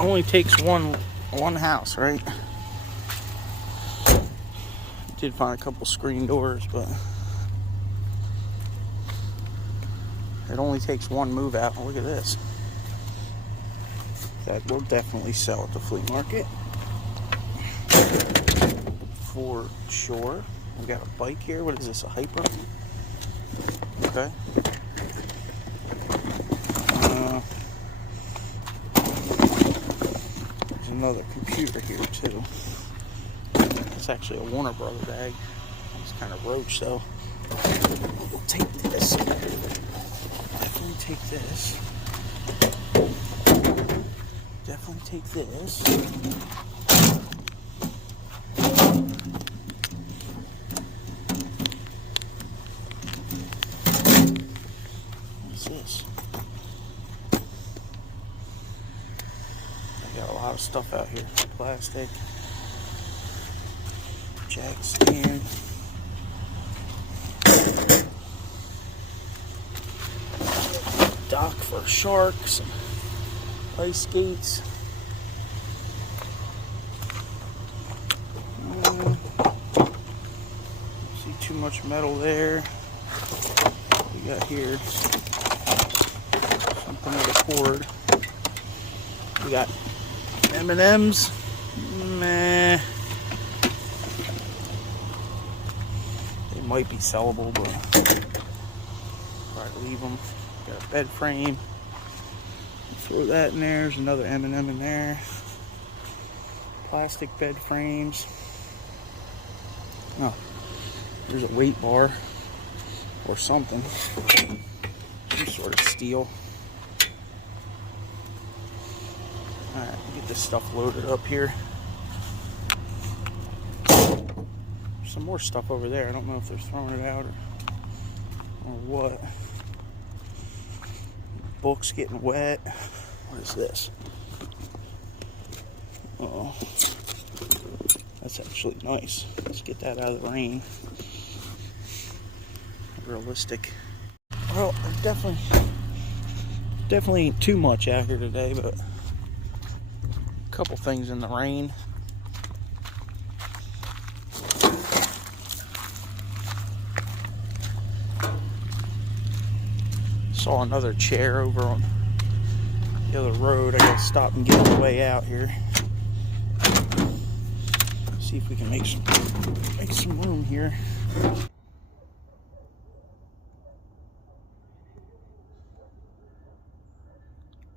only takes one house, right? Did find a couple screen doors, but it only takes one move out. Look at this. That will definitely sell at the flea market. For sure. We got a bike here. What is this? A Hyper? Okay. There's another computer here too. It's actually a Warner Brother bag. It's kind of roach though. We'll take this. Definitely take this. Definitely take this. What's this? I got a lot of stuff out here. Plastic. Jack stand. Dock for sharks. Ice skates. See too much metal there. What we got here? Something with a cord. We got M&Ms. Meh. They might be sellable, but probably leave them. Got a bed frame. Throw that in there. There's another M&M in there. Plastic bed frames. Oh, there's a weight bar or something. Some sort of steel. Alright, get this stuff loaded up here. There's some more stuff over there. I don't know if they're throwing it out or what. Books getting wet. What is this? Oh, that's actually nice. Let's get that out of the rain. Realistic. Well, definitely ain't too much out here today, but a couple things in the rain. Saw another chair over on the other road. I gotta stop and get on the way out here. See if we can make some room here.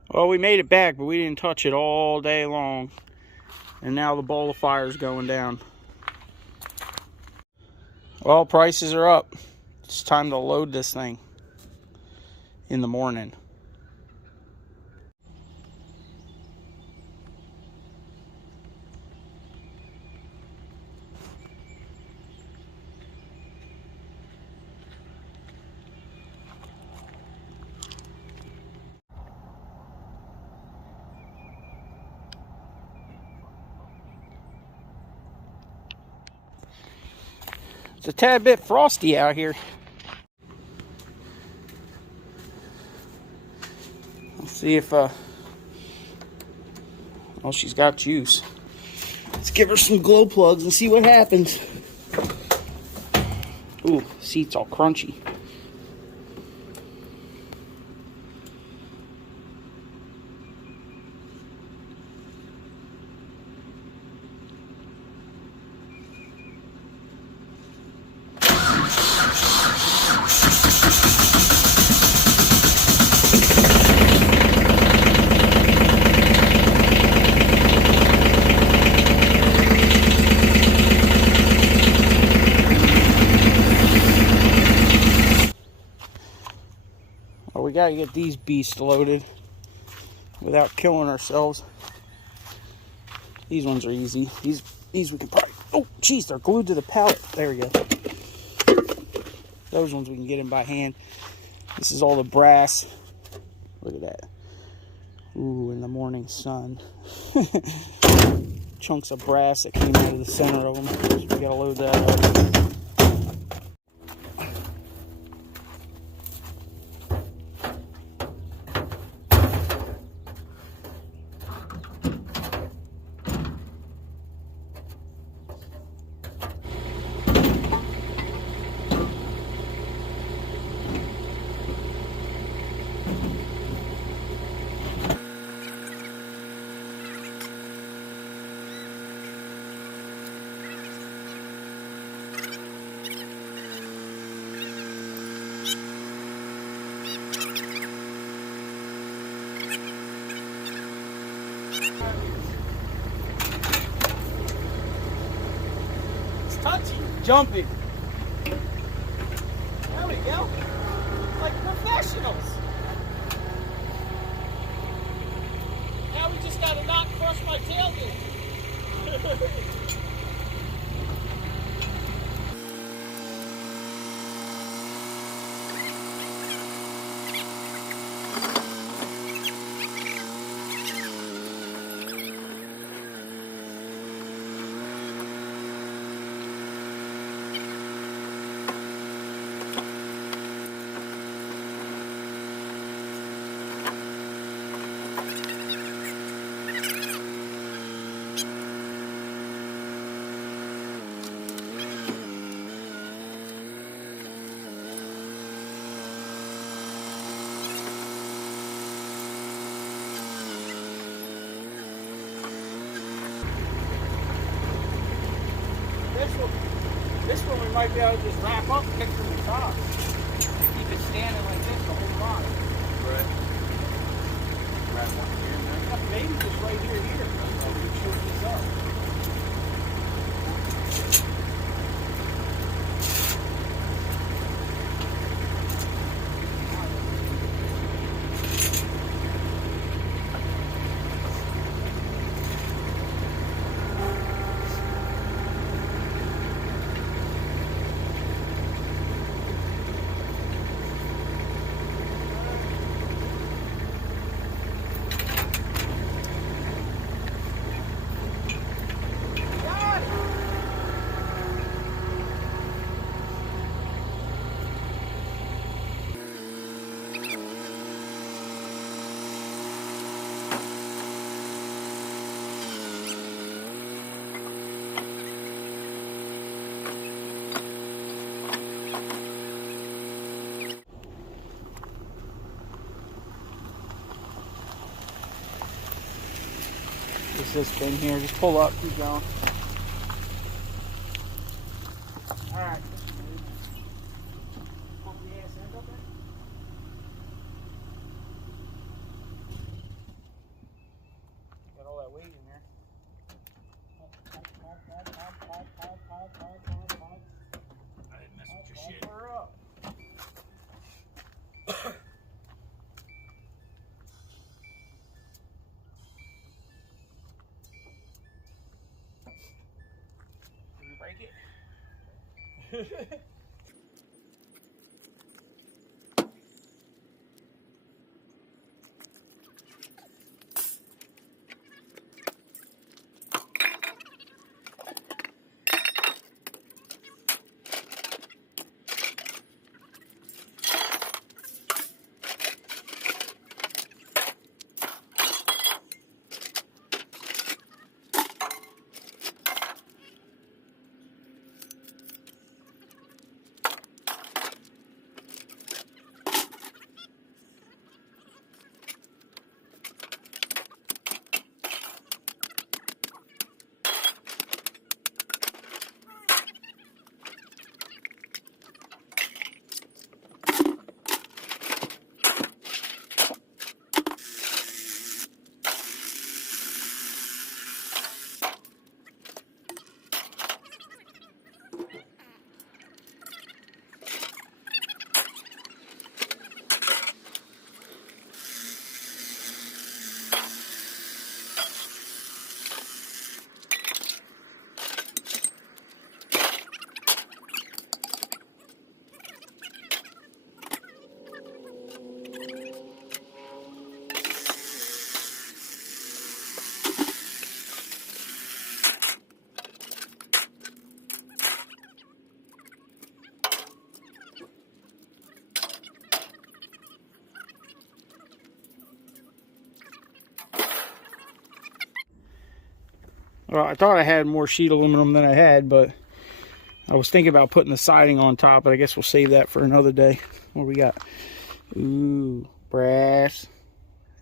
Well, we made it back, but we didn't touch it all day long. And now the ball of fire is going down. Well, prices are up. It's time to load this thing in the morning. It's a tad bit frosty out here. Let's see if, well, she's got juice. Let's give her some glow plugs and see what happens. Ooh, seat's all crunchy. We gotta get these beasts loaded without killing ourselves. These ones are easy. These we can probably, oh geez, they're glued to the pallet. There we go. Those ones we can get in by hand. This is all the brass. Look at that. Ooh, in the morning sun. Chunks of brass that came out of the center of them. So we gotta load that up. It's touchy, jumping. There we go. Like professionals. Now we just gotta not crush my tailgate. This one we might be able to just wrap up and kick from the top. Keep it standing like this the whole time. Right. Wrap one here and there. Yeah, maybe just right here. So we can shoot this up. This thing here, just pull up, keep going. Alright. Pump the ass end up there. Got all that weight in there. I didn't mess with your shit. Pump her up. Break it. Well, I thought I had more sheet aluminum than I had, but I was thinking about putting the siding on top, but I guess we'll save that for another day. What we got? Ooh, brass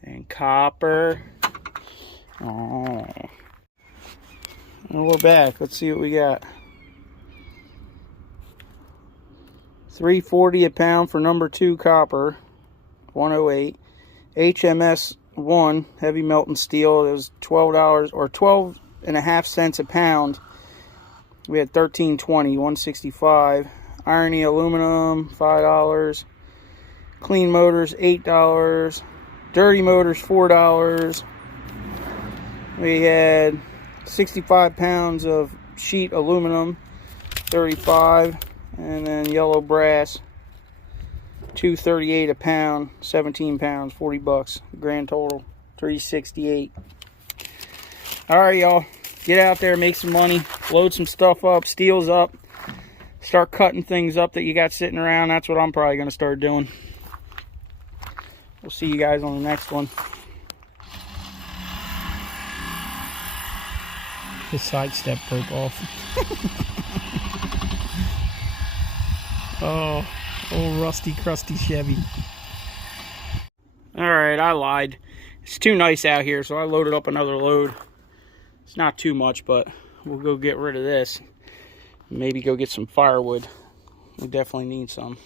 and copper. Oh. And we're back. Let's see what we got. $3.40 a pound for number 2 copper. 108. HMS one heavy melting steel. It was $12 or 12.5 cents a pound. We had $13.20, $1.65. Irony aluminum, $5. Clean motors, $8. Dirty motors, $4. We had 65 pounds of sheet aluminum, $35. And then yellow brass, $2.38 a pound, 17 pounds, $40. Grand total, $3.68. All right, y'all. Get out there, make some money, load some stuff up, steels up, start cutting things up that you got sitting around. That's what I'm probably going to start doing. We'll see you guys on the next one. His side step broke off. Oh, old rusty, crusty Chevy. All right, I lied. It's too nice out here, so I loaded up another load. It's not too much, but we'll go get rid of this. Maybe go get some firewood. We definitely need some.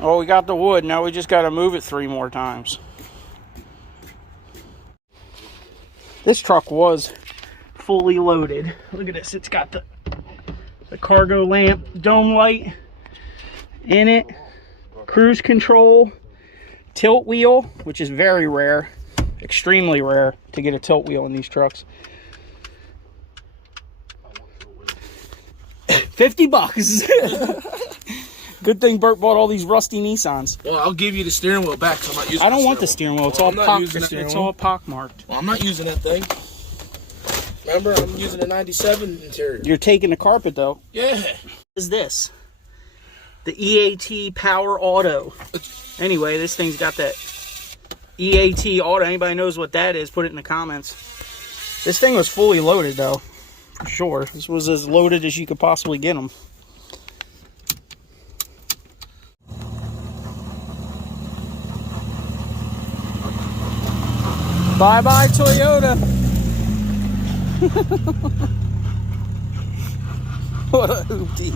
Oh, we got the wood. Now we just got to move it 3 more times. This truck was fully loaded. Look at this. It's got the cargo lamp, dome light in it, cruise control, tilt wheel, which is very rare, extremely rare to get a tilt wheel in these trucks. $50. Good thing Bert bought all these rusty Nissans. Well, I'll give you the steering wheel back. I'm not using. I don't want the steering wheel. It's all pockmarked. Well, I'm not using that thing. Remember, I'm using a 97 interior. You're taking the carpet though. Yeah. What is this? The EAT Power Auto. Anyway, this thing's got that EAT Auto. Anybody knows what that is, put it in the comments. This thing was fully loaded though, for sure. This was as loaded as you could possibly get them. Bye-bye, Toyota. What a hoopty.